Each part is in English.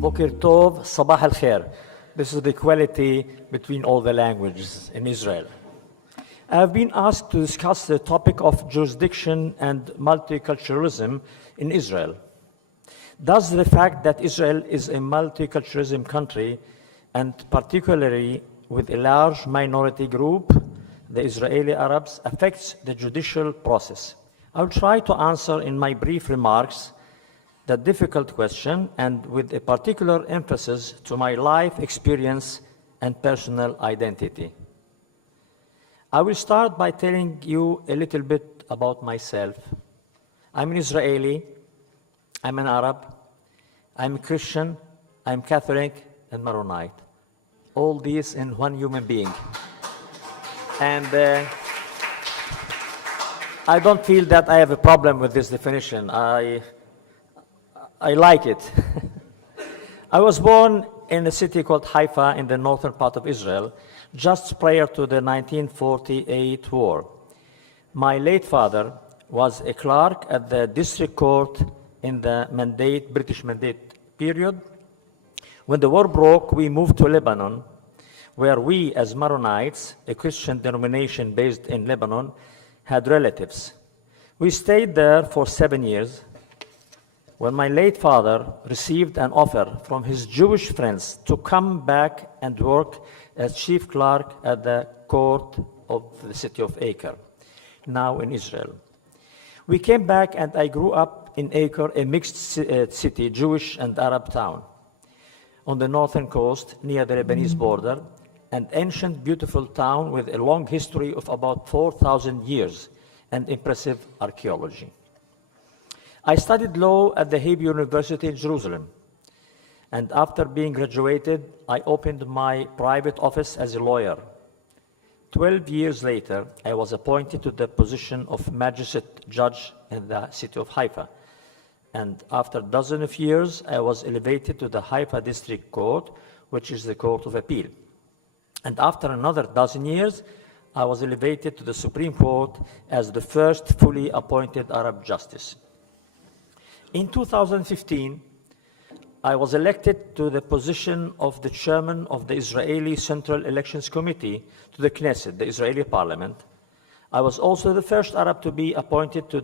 Boker Tov, Sabah al-Khair. This is the equality between all the languages in Israel. I have been asked to discuss the topic of jurisdiction and multiculturalism in Israel. Does the fact that Israel is a multiculturalism country, and particularly with a large minority group, the Israeli Arabs, affects the judicial process? I will try to answer in my brief remarks the difficult question, and with a particular emphasis to my life experience and personal identity. I will start by telling you a little bit about myself. I'm an Israeli, I'm an Arab, I'm a Christian, I'm Catholic and Maronite. All these in one human being. And I don't feel that I have a problem with this definition. I like it. I was born in a city called Haifa in the northern part of Israel, just prior to the 1948 war. My late father was a clerk at the district court in the British Mandate period. When the war broke, we moved to Lebanon, where we, as Maronites, a Christian denomination based in Lebanon, had relatives. We stayed there for 7 years. When my late father received an offer from his Jewish friends to come back and work as chief clerk at the court of the city of Acre, now in Israel. We came back and I grew up in Acre, a mixed city, Jewish and Arab town, on the northern coast near the Lebanese border, an ancient, beautiful town with a long history of about 4,000 years and impressive archaeology. I studied law at the Hebrew University in Jerusalem, and after being graduated, I opened my private office as a lawyer. 12 years later, I was appointed to the position of magistrate judge in the city of Haifa, and after a dozen of years, I was elevated to the Haifa District Court, which is the Court of Appeal. And after another dozen years, I was elevated to the Supreme Court as the first fully appointed Arab justice. In 2015, I was elected to the position of the chairman of the Israeli Central Elections Committee to the Knesset, the Israeli parliament. I was also the first Arab to be appointed to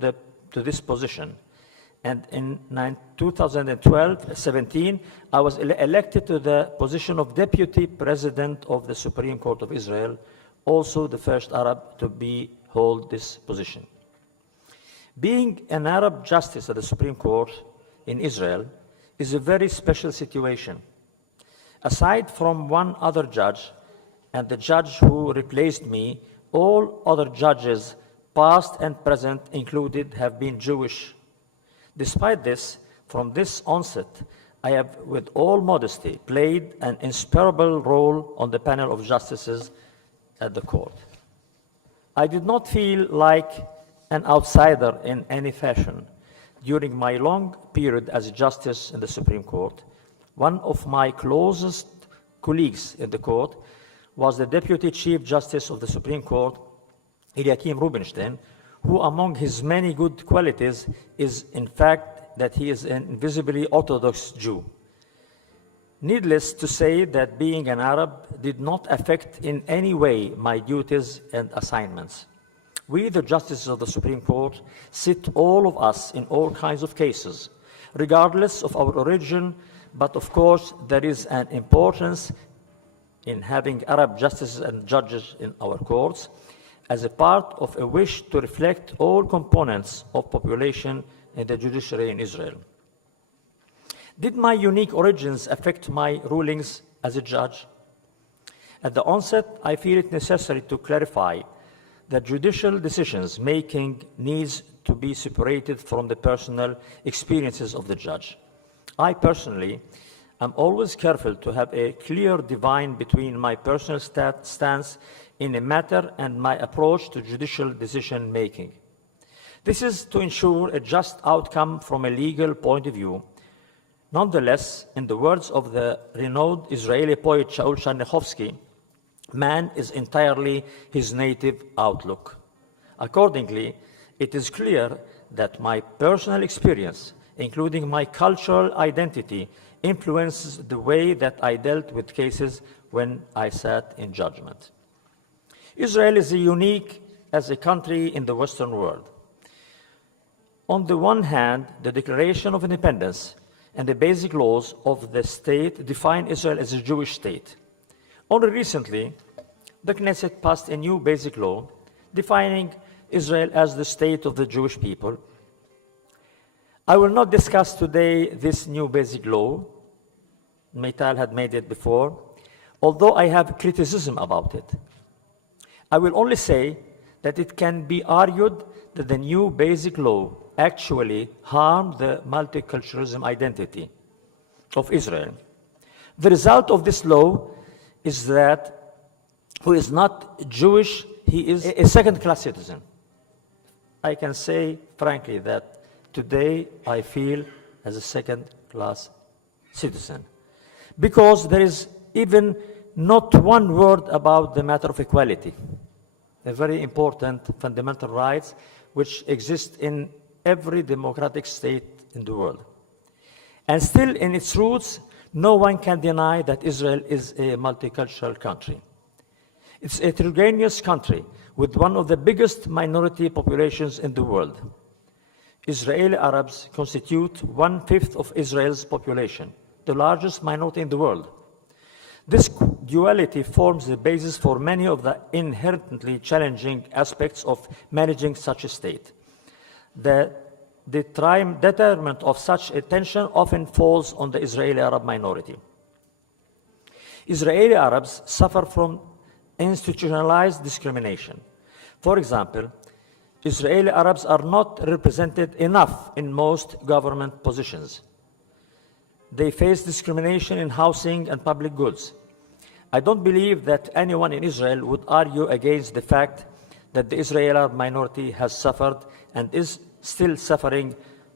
this position. And in 2012-17, I was elected to the position of deputy president of the Supreme Court of Israel, also the first Arab to hold this position. Being an Arab justice at the Supreme Court in Israel is a very special situation. Aside from one other judge and the judge who replaced me, all other judges, past and present included, have been Jewish. Despite this, from this onset, I have, with all modesty, played an inseparable role on the panel of justices at the court. I did not feel like an outsider in any fashion. During my long period as a justice in the Supreme Court, one of my closest colleagues in the court was the Deputy Chief Justice of the Supreme Court, Eliakim Rubinstein, who among his many good qualities is in fact that he is an visibly Orthodox Jew. Needless to say that being an Arab did not affect in any way my duties and assignments. We, the justices of the Supreme Court, sit all of us in all kinds of cases, regardless of our origin, but of course there is an importance in having Arab justices and judges in our courts as a part of a wish to reflect all components of population in the judiciary in Israel. Did my unique origins affect my rulings as a judge? At the onset, I feel it necessary to clarify that judicial decisions making needs to be separated from the personal experiences of the judge. I personally am always careful to have a clear divine between my personal stance in a matter and my approach to judicial decision making. This is to ensure a just outcome from a legal point of view. Nonetheless, in the words of the renowned Israeli poet Shaul Chernichovsky, man is entirely his native outlook. Accordingly, it is clear that my personal experience including my cultural identity, influences the way that I dealt with cases when I sat in judgment. Israel is unique as a country in the Western world. On the one hand, the Declaration of Independence and the basic laws of the state define Israel as a Jewish state. Only recently, the Knesset passed a new basic law defining Israel as the state of the Jewish people. I will not discuss today this new basic law. Meital had made it before, although I have criticism about it. I will only say that it can be argued that the new basic law actually harmed the multiculturalism identity of Israel. The result of this law is that who is not Jewish, he is a second-class citizen. I can say frankly that today I feel as a second-class citizen because there is even not one word about the matter of equality, a very important fundamental rights which exist in every democratic state in the world. And still in its roots, no one can deny that Israel is a multicultural country. It's a heterogeneous country with one of the biggest minority populations in the world. Israeli Arabs constitute 1/5 of Israel's population, the largest minority in the world. This duality forms the basis for many of the inherently challenging aspects of managing such a state. The determinant of such a tension often falls on the Israeli Arab minority. Israeli Arabs suffer from institutionalized discrimination. For example, Israeli Arabs are not represented enough in most government positions. They face discrimination in housing and public goods. I don't believe that anyone in Israel would argue against the fact that the Israeli Arab minority has suffered and is still suffering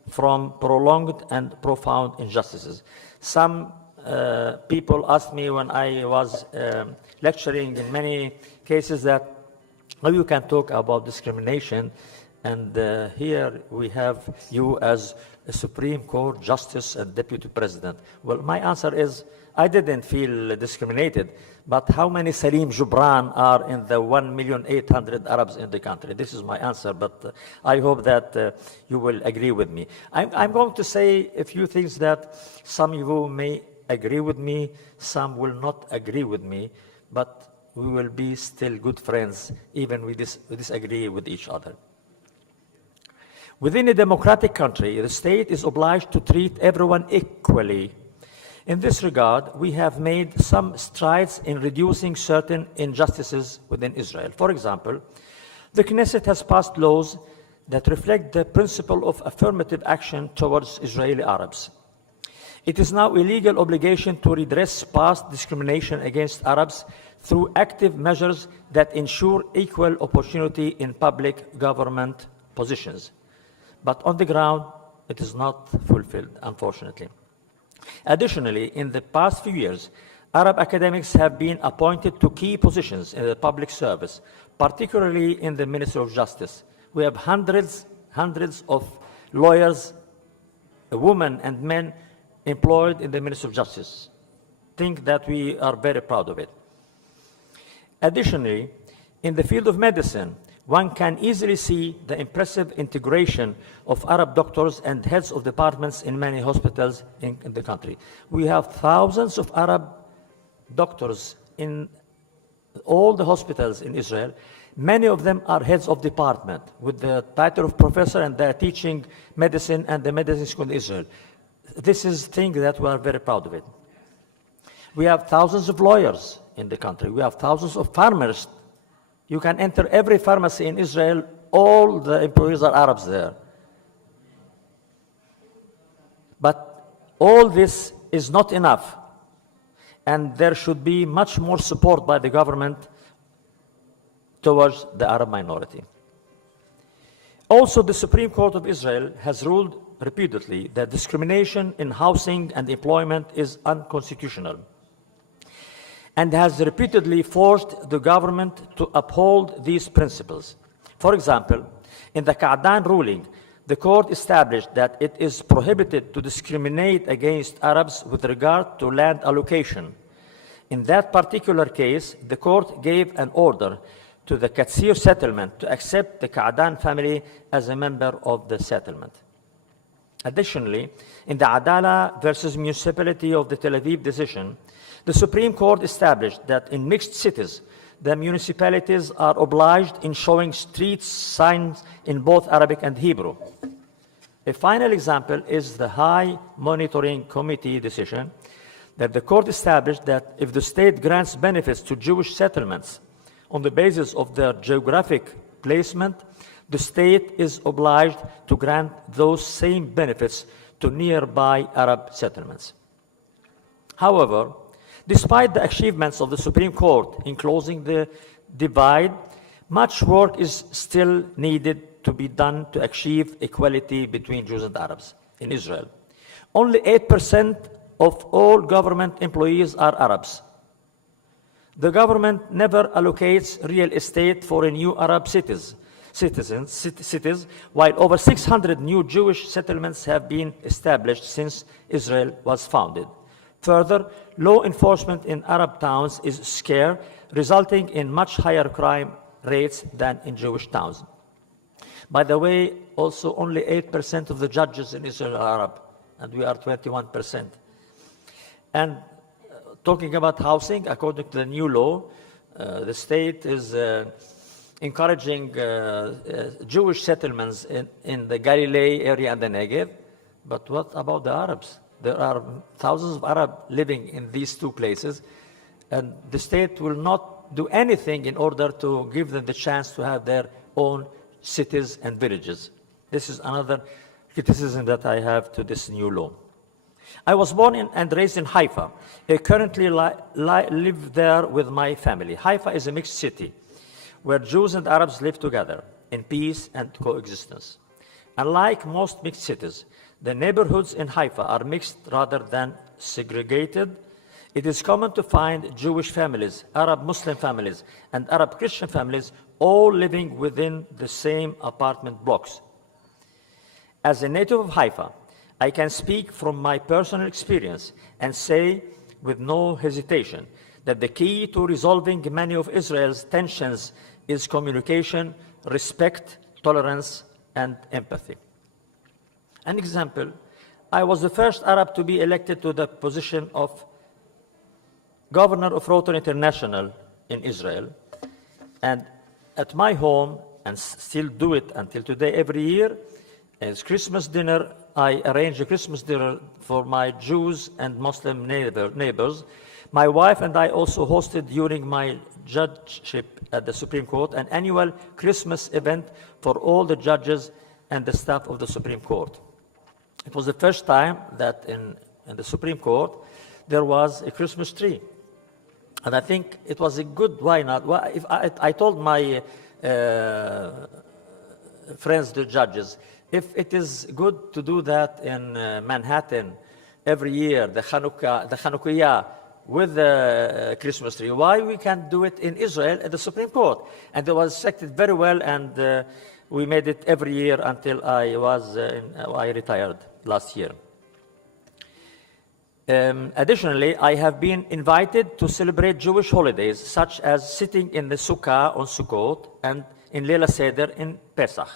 from prolonged and profound injustices. Some people asked me when I was lecturing in many cases that how you can talk about discrimination, and here we have you as a Supreme Court Justice and Deputy President. Well, my answer is I didn't feel discriminated, but how many Salim Joubran are in the 1,800,000 Arabs in the country? This is my answer, but I hope that you will agree with me. I'm going to say a few things that some of you may agree with me, some will not agree with me, but we will be still good friends, even we disagree with each other. Within a democratic country, the state is obliged to treat everyone equally. In this regard, we have made some strides in reducing certain injustices within Israel. For example, the Knesset has passed laws that reflect the principle of affirmative action towards Israeli Arabs. It is now a legal obligation to redress past discrimination against Arabs through active measures that ensure equal opportunity in public government positions. But on the ground, it is not fulfilled, unfortunately. Additionally, in the past few years, Arab academics have been appointed to key positions in the public service, particularly in the Ministry of Justice. We have hundreds of lawyers, women and men employed in the Ministry of Justice. Think that we are very proud of it. Additionally, in the field of medicine, one can easily see the impressive integration of Arab doctors and heads of departments in many hospitals in the country. We have thousands of Arab doctors in all the hospitals in Israel. Many of them are heads of department with the title of professor, and they are teaching medicine and the medicine school in Israel. This is a thing that we are very proud of it. We have thousands of lawyers in the country. We have thousands of farmers. You can enter every pharmacy in Israel, all the employees are Arabs there. But all this is not enough, and there should be much more support by the government towards the Arab minority. Also, the Supreme Court of Israel has ruled repeatedly that discrimination in housing and employment is unconstitutional, and has repeatedly forced the government to uphold these principles. For example, in the Qa'dan ruling, the court established that it is prohibited to discriminate against Arabs with regard to land allocation. In that particular case, the court gave an order to the Katsir settlement to accept the Ka'dan family as a member of the settlement. Additionally, in the Adala versus Municipality of the Tel Aviv decision, the Supreme Court established that in mixed cities, the municipalities are obliged in showing street signs in both Arabic and Hebrew. A final example is the High Monitoring Committee decision that the court established that if the state grants benefits to Jewish settlements on the basis of their geographic placement, the state is obliged to grant those same benefits to nearby Arab settlements. However, despite the achievements of the Supreme Court in closing the divide, much work is still needed to be done to achieve equality between Jews and Arabs in Israel. Only 8% of all government employees are Arabs. The government never allocates real estate for a new Arab cities, while over 600 new Jewish settlements have been established since Israel was founded. Further, law enforcement in Arab towns is scarce, resulting in much higher crime rates than in Jewish towns. By the way, also only 8% of the judges in Israel are Arab, and we are 21%. And talking about housing, according to the new law, the state is encouraging Jewish settlements in the Galilee area and the Negev. But what about the Arabs? There are thousands of Arabs living in these two places, and the state will not do anything in order to give them the chance to have their own cities and villages. This is another criticism that I have to this new law. I was born and raised in Haifa. I currently live there with my family. Haifa is a mixed city where Jews and Arabs live together in peace and coexistence. Unlike most mixed cities, the neighborhoods in Haifa are mixed rather than segregated. It is common to find Jewish families, Arab Muslim families, and Arab Christian families all living within the same apartment blocks. As a native of Haifa, I can speak from my personal experience and say with no hesitation that the key to resolving many of Israel's tensions is communication, respect, tolerance, and empathy. An example, I was the first Arab to be elected to the position of Governor of Rotary International in Israel, and at my home, and still do it until today, every year, as Christmas dinner, I arrange a Christmas dinner for my Jews and Muslim neighbors. My wife and I also hosted during my judgeship at the Supreme Court an annual Christmas event for all the judges and the staff of the Supreme Court. It was the first time that in the Supreme Court there was a Christmas tree. And I think it was a good, why not? Well, if I told my friends, the judges, if it is good to do that in Manhattan every year, the Hanukkah with the Christmas tree, why we can't do it in Israel at the Supreme Court? And it was accepted very well, and we made it every year until I retired last year. Additionally, I have been invited to celebrate Jewish holidays, such as sitting in the Sukkah on Sukkot and in Leila Seder in Pesach,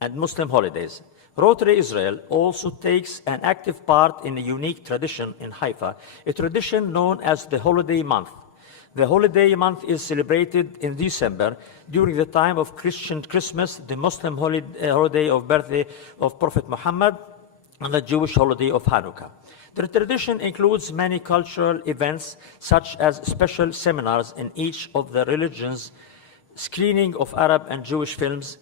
and Muslim holidays. Rotary Israel also takes an active part in a unique tradition in Haifa, a tradition known as the Holiday Month. The Holiday Month is celebrated in December during the time of Christian Christmas, the Muslim holiday of birthday of Prophet Muhammad, and the Jewish holiday of Hanukkah. The tradition includes many cultural events, such as special seminars in each of the religions, screening of Arab and Jewish films,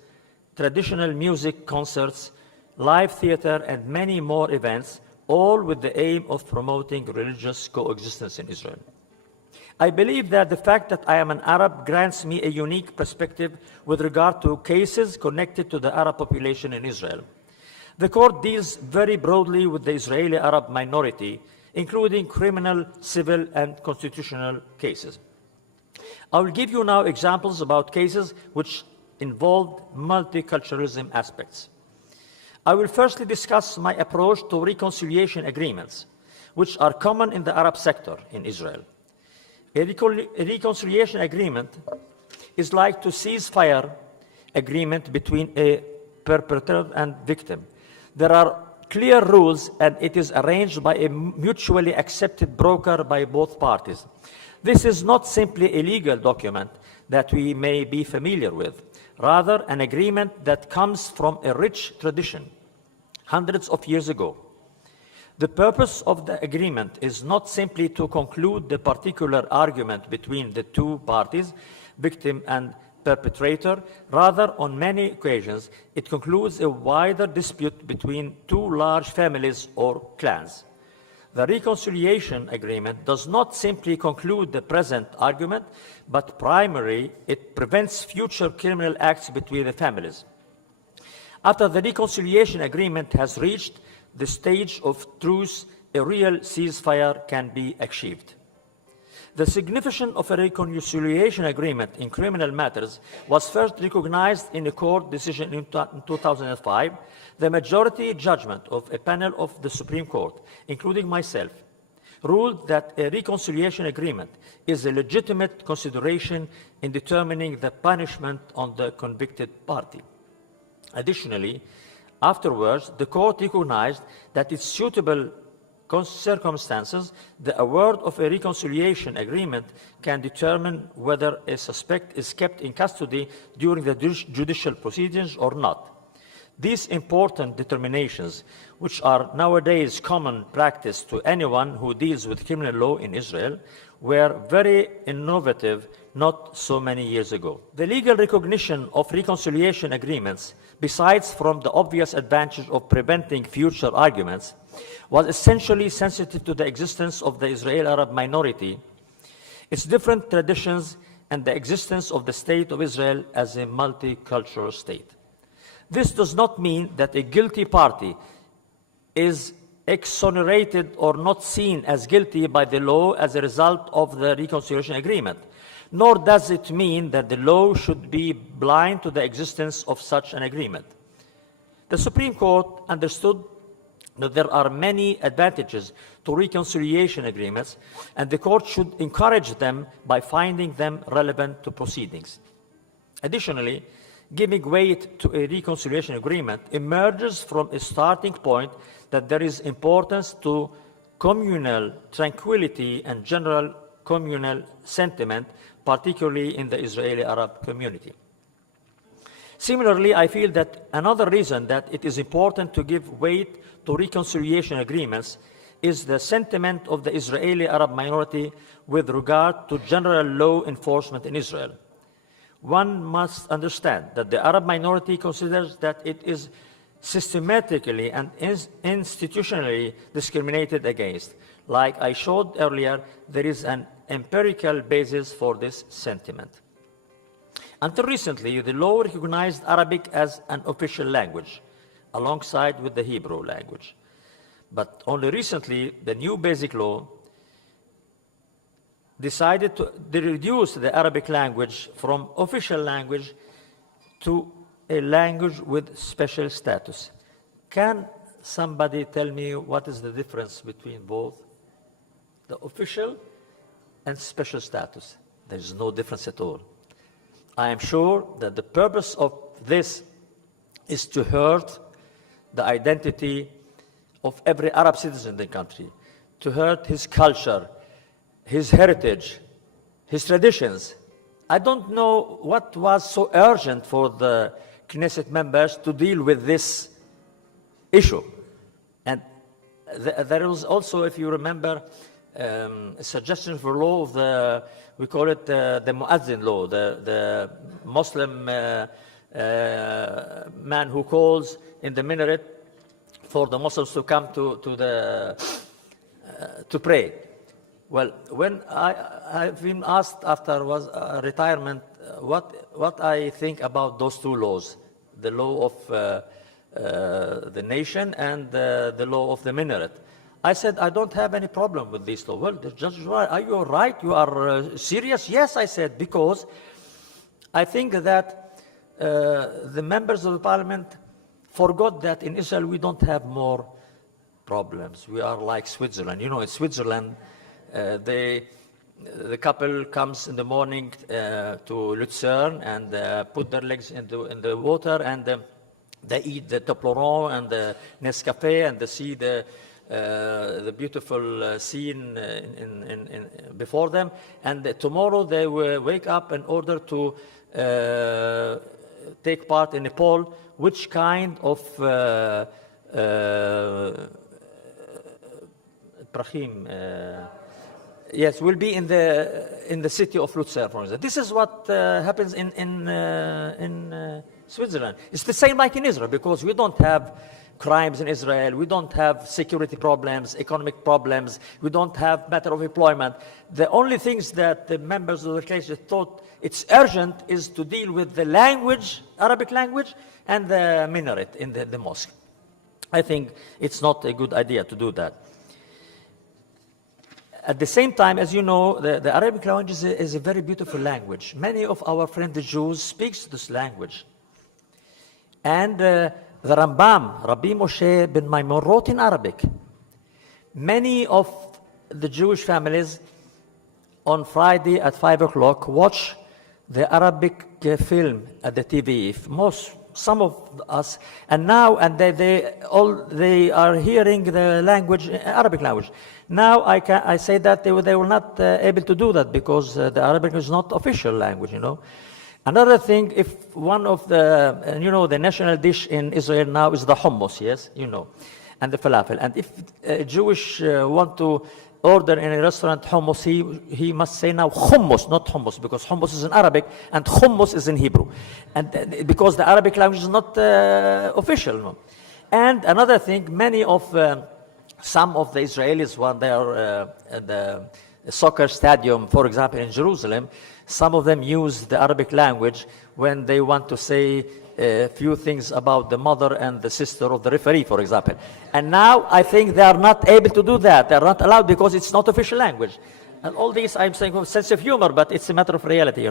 traditional music concerts, live theater, and many more events, all with the aim of promoting religious coexistence in Israel. I believe that the fact that I am an Arab grants me a unique perspective with regard to cases connected to the Arab population in Israel. The court deals very broadly with the Israeli Arab minority, including criminal, civil, and constitutional cases. I will give you now examples about cases which involved multiculturalism aspects. I will firstly discuss my approach to reconciliation agreements, which are common in the Arab sector in Israel. A reconciliation agreement is like a ceasefire agreement between a perpetrator and victim. There are clear rules, and it is arranged by a mutually accepted broker by both parties. This is not simply a legal document that we may be familiar with, rather an agreement that comes from a rich tradition, hundreds of years ago. The purpose of the agreement is not simply to conclude the particular argument between the two parties, victim and perpetrator. Rather, on many occasions, it concludes a wider dispute between two large families or clans. The reconciliation agreement does not simply conclude the present argument, but primarily it prevents future criminal acts between the families. After the reconciliation agreement has reached the stage of truce, a real ceasefire can be achieved. The significance of a reconciliation agreement in criminal matters was first recognized in a court decision in 2005. The majority judgment of a panel of the Supreme Court, including myself, ruled that a reconciliation agreement is a legitimate consideration in determining the punishment on the convicted party. Additionally, afterwards, the court recognized that in suitable circumstances, the award of a reconciliation agreement can determine whether a suspect is kept in custody during the judicial proceedings or not. These important determinations, which are nowadays common practice to anyone who deals with criminal law in Israel, were very innovative not so many years ago. The legal recognition of reconciliation agreements, besides from the obvious advantage of preventing future arguments, was essentially sensitive to the existence of the Israeli Arab minority, its different traditions, and the existence of the State of Israel as a multicultural state. This does not mean that a guilty party is exonerated or not seen as guilty by the law as a result of the reconciliation agreement, nor does it mean that the law should be blind to the existence of such an agreement. The Supreme Court understood that there are many advantages to reconciliation agreements, and the court should encourage them by finding them relevant to proceedings. Additionally, giving weight to a reconciliation agreement emerges from a starting point that there is importance to communal tranquility and general communal sentiment, particularly in the Israeli Arab community. Similarly, I feel that another reason that it is important to give weight to reconciliation agreements is the sentiment of the Israeli Arab minority with regard to general law enforcement in Israel. One must understand that the Arab minority considers that it is systematically and institutionally discriminated against. Like I showed earlier, there is an empirical basis for this sentiment. Until recently, the law recognized Arabic as an official language, alongside with the Hebrew language. But only recently, the new basic law decided to reduce the Arabic language from official language to a language with special status. Can somebody tell me what is the difference between both? The official and special status. There is no difference at all. I am sure that the purpose of this is to hurt the identity of every Arab citizen in the country, to hurt his culture, his heritage, his traditions. I don't know what was so urgent for the Knesset members to deal with this issue. And there was also, if you remember, a suggestion for law of the, we call it the Muazzin law, the Muslim man who calls in the minaret for the Muslims to come to pray. Well, when I've been asked after retirement what I think about those two laws, the law of the nation and the law of the minaret. I said, I don't have any problem with this law. Well, the judge is right. Are you right? You are serious? Yes, I said, because I think that the members of the parliament forgot that in Israel we don't have more problems. We are like Switzerland. You know, in Switzerland, the couple comes in the morning to Lucerne and put their legs in the water, and they eat the Toblerone and the Nescafé, and they see the beautiful scene before them. And tomorrow they will wake up in order to take part in a poll, which kind of yes, will be in the city of Lucerne, for example. This is what happens in Switzerland. It's the same like in Israel, because we don't have crimes in Israel, we don't have security problems, economic problems, we don't have matter of employment. The only things that the members of the clergy thought it's urgent is to deal with the language, Arabic language, and the minaret in the mosque. I think it's not a good idea to do that. At the same time, as you know, the Arabic language is a very beautiful language. Many of our friends, the Jews, speak this language. And the Rambam, Rabbi Moshe ben Maimon, wrote in Arabic. Many of the Jewish families on Friday at 5 o'clock watch the Arabic film at the TV. Some of us, and now, and they are hearing the language, Arabic language. Now I say that they will not able to do that because the Arabic is not official language, you know. Another thing, if one of the, the national dish in Israel now is the hummus, yes, and the falafel. And if a Jewish want to order in a restaurant hummus, he must say now hummus, not hummus, because hummus is in Arabic and hummus is in Hebrew. And because the Arabic language is not official. No? And another thing, many of some of the Israelis, when they are at the soccer stadium, for example, in Jerusalem, some of them use the Arabic language when they want to say a few things about the mother and the sister of the referee, for example. And now I think they are not able to do that. They are not allowed because it's not official language. And all this I'm saying with sense of humor, but it's a matter of reality,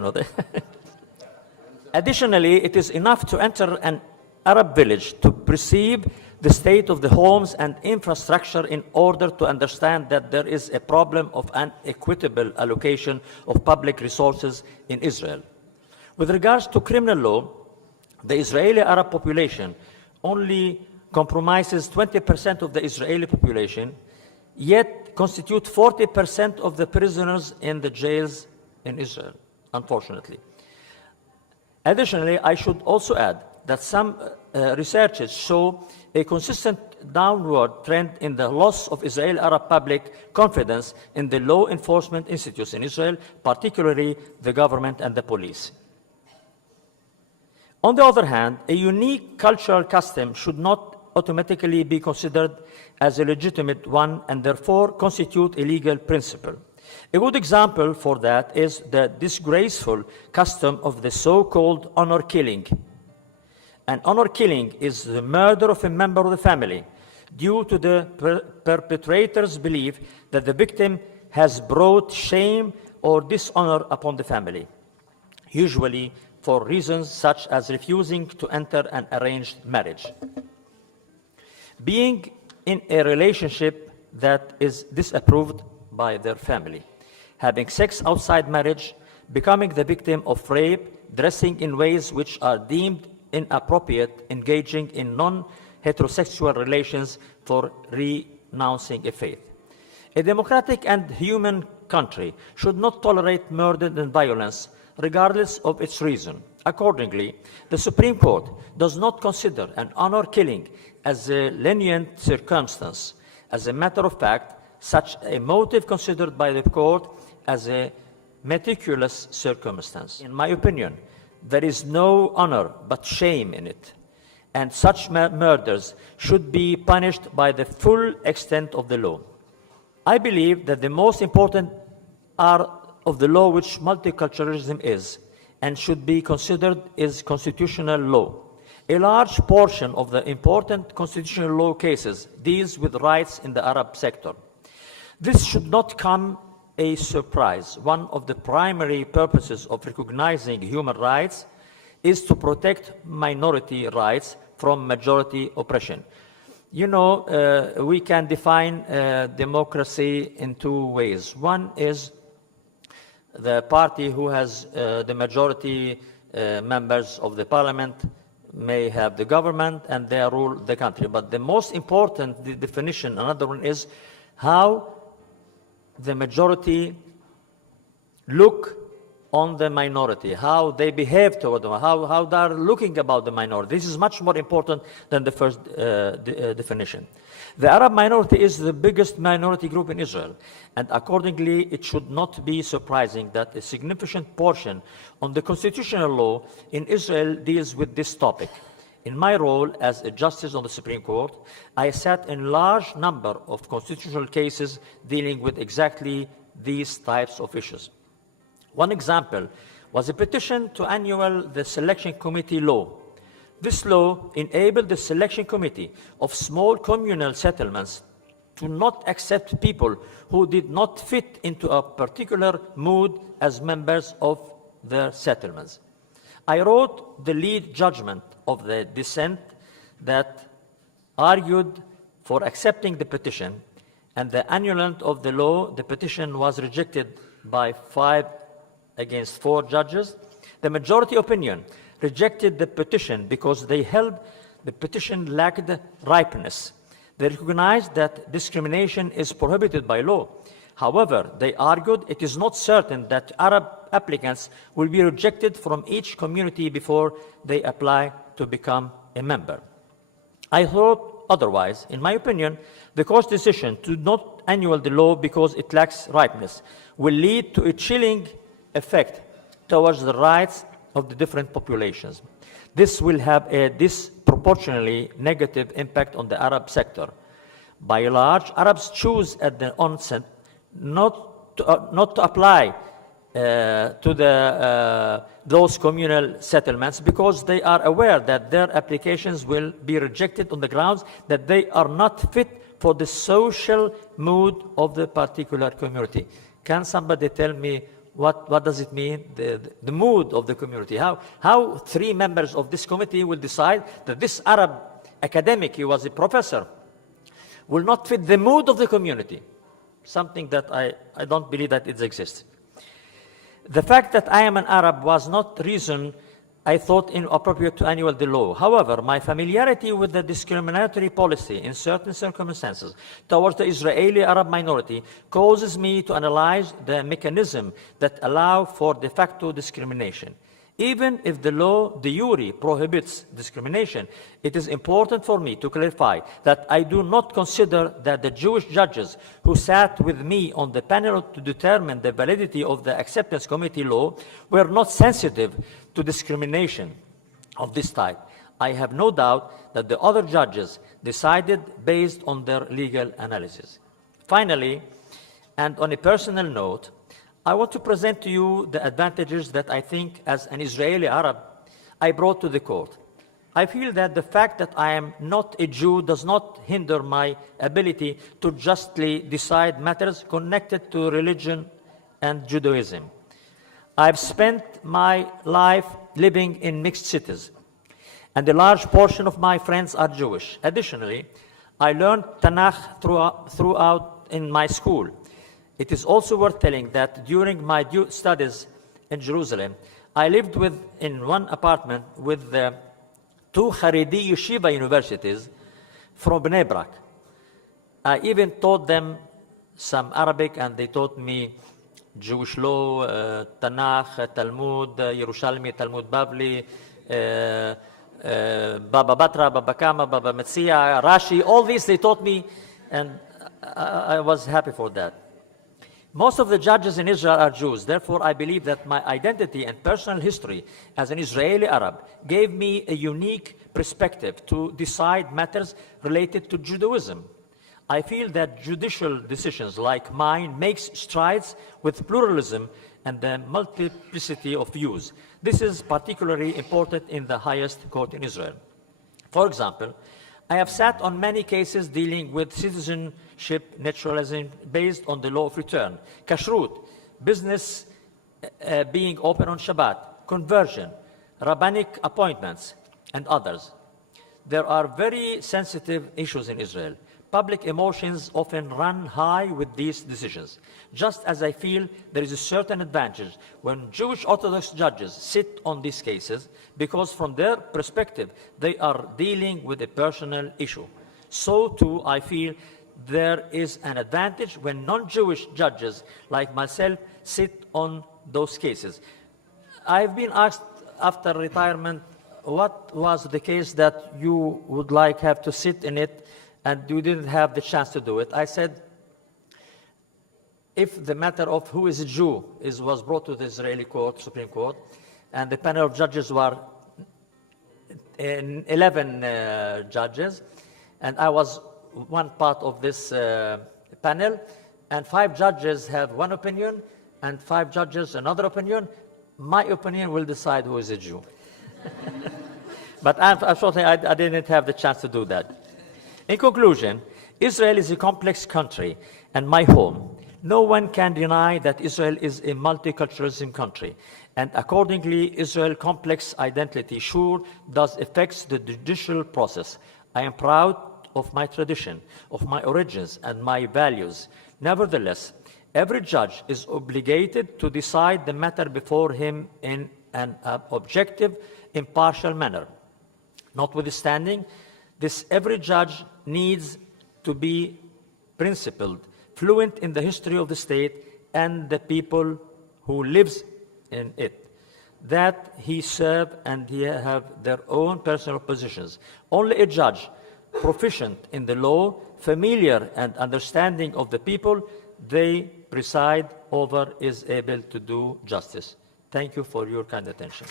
Additionally, it is enough to enter an Arab village to perceive the state of the homes and infrastructure in order to understand that there is a problem of unequitable allocation of public resources in Israel. With regards to criminal law, the Israeli Arab population only comprises 20% of the Israeli population, yet constitute 40% of the prisoners in the jails in Israel, unfortunately. Additionally, I should also add that some researchers show a consistent downward trend in the loss of Israeli Arab public confidence in the law enforcement institutes in Israel, particularly the government and the police. On the other hand, a unique cultural custom should not automatically be considered as a legitimate one and therefore constitute a legal principle. A good example for that is the disgraceful custom of the so-called honor killing. An honor killing is the murder of a member of the family due to the perpetrator's belief that the victim has brought shame or dishonor upon the family, usually for reasons such as refusing to enter an arranged marriage, being in a relationship that is disapproved by their family, having sex outside marriage, becoming the victim of rape, dressing in ways which are deemed inappropriate, engaging in non-heterosexual relations for renouncing a faith. A democratic and human country should not tolerate murder and violence, regardless of its reason. Accordingly, the Supreme Court does not consider an honor killing as a lenient circumstance. As a matter of fact, such a motive considered by the court as a meticulous circumstance. In my opinion, there is no honor but shame in it, and such murders should be punished by the full extent of the law. I believe that the most important art of the law which multiculturalism is and should be considered is constitutional law. A large portion of the important constitutional law cases deals with rights in the Arab sector. This should not come a surprise. One of the primary purposes of recognizing human rights is to protect minority rights, from majority oppression. You know, we can define democracy in two ways. One is the party who has the majority members of the parliament may have the government and they rule the country. But the most important definition, another one, is how the majority look on the minority, how they behave toward them, how they are looking about the minority. This is much more important than the first definition. The Arab minority is the biggest minority group in Israel, and accordingly, it should not be surprising that a significant portion on the constitutional law in Israel deals with this topic. In my role as a justice on the Supreme Court, I sat in a large number of constitutional cases dealing with exactly these types of issues. One example was a petition to annul the selection committee law. This law enabled the selection committee of small communal settlements to not accept people who did not fit into a particular mood as members of their settlements. I wrote the lead judgment of the dissent that argued for accepting the petition, and the annulment of the law. The petition was rejected by 5 against 4 judges. The majority opinion rejected the petition because they held the petition lacked ripeness. They recognized that discrimination is prohibited by law. However, they argued it is not certain that Arab applicants will be rejected from each community before they apply to become a member. I thought otherwise. In my opinion, the court's decision to not annul the law because it lacks ripeness will lead to a chilling effect towards the rights of the different populations. This will have a disproportionately negative impact on the Arab sector. By and large, Arabs choose at the onset not to apply to those communal settlements because they are aware that their applications will be rejected on the grounds that they are not fit for the social mood of the particular community. Can somebody tell me what does it mean, the mood of the community? How 3 members of this committee will decide that this Arab academic, he was a professor, will not fit the mood of the community? Something that I don't believe that it exists. The fact that I am an Arab was not reason I thought inappropriate to annul the law. However, my familiarity with the discriminatory policy in certain circumstances towards the Israeli Arab minority causes me to analyze the mechanism that allow for de facto discrimination. Even if the law de jure prohibits discrimination, it is important for me to clarify that I do not consider that the Jewish judges who sat with me on the panel to determine the validity of the acceptance committee law were not sensitive to discrimination of this type. I have no doubt that the other judges decided based on their legal analysis. Finally, and on a personal note, I want to present to you the advantages that I think, as an Israeli Arab, I brought to the court. I feel that the fact that I am not a Jew does not hinder my ability to justly decide matters connected to religion and Judaism. I've spent my life living in mixed cities, and a large portion of my friends are Jewish. Additionally, I learned Tanakh throughout in my school. It is also worth telling that during my studies in Jerusalem, I lived in one apartment with 2 Haredi yeshiva universities from Bnei Brak. I even taught them some Arabic, and they taught me Jewish law, Tanakh, Talmud, Yerushalmi, Talmud Bavli, Baba Batra, Baba Kama, Baba Metzia, Rashi. All these they taught me, and I was happy for that. Most of the judges in Israel are Jews. Therefore, I believe that my identity and personal history as an Israeli Arab gave me a unique perspective to decide matters related to Judaism. I feel that judicial decisions like mine makes strides with pluralism and the multiplicity of views. This is particularly important in the highest court in Israel. For example, I have sat on many cases dealing with citizenship naturalization based on the law of return, kashrut, business being open on Shabbat, conversion, rabbinic appointments, and others. there are very sensitive issues in Israel. Public emotions often run high with these decisions. Just as I feel there is a certain advantage when Jewish Orthodox judges sit on these cases, because from their perspective, they are dealing with a personal issue. So too, I feel there is an advantage when non-Jewish judges like myself sit on those cases. I've been asked after retirement, what was the case that you would like have to sit in it and you didn't have the chance to do it? I said, if the matter of who is a Jew was brought to the Israeli court, Supreme Court, and the panel of judges were 11 judges, and I was one part of this panel, and 5 judges have one opinion, and 5 judges another opinion, my opinion will decide who is a Jew. But unfortunately, I didn't have the chance to do that. In conclusion, Israel is a complex country and my home. No one can deny that Israel is a multiculturalism country, and accordingly, Israel's complex identity sure does affect the judicial process. I am proud of my tradition, of my origins, and my values. Nevertheless, every judge is obligated to decide the matter before him in an objective, impartial manner. Notwithstanding this, every judge needs to be principled, fluent in the history of the state and the people who lives in it, that he serve and he have their own personal positions. Only a judge proficient in the law, familiar and understanding of the people they preside over is able to do justice. Thank you for your kind attention.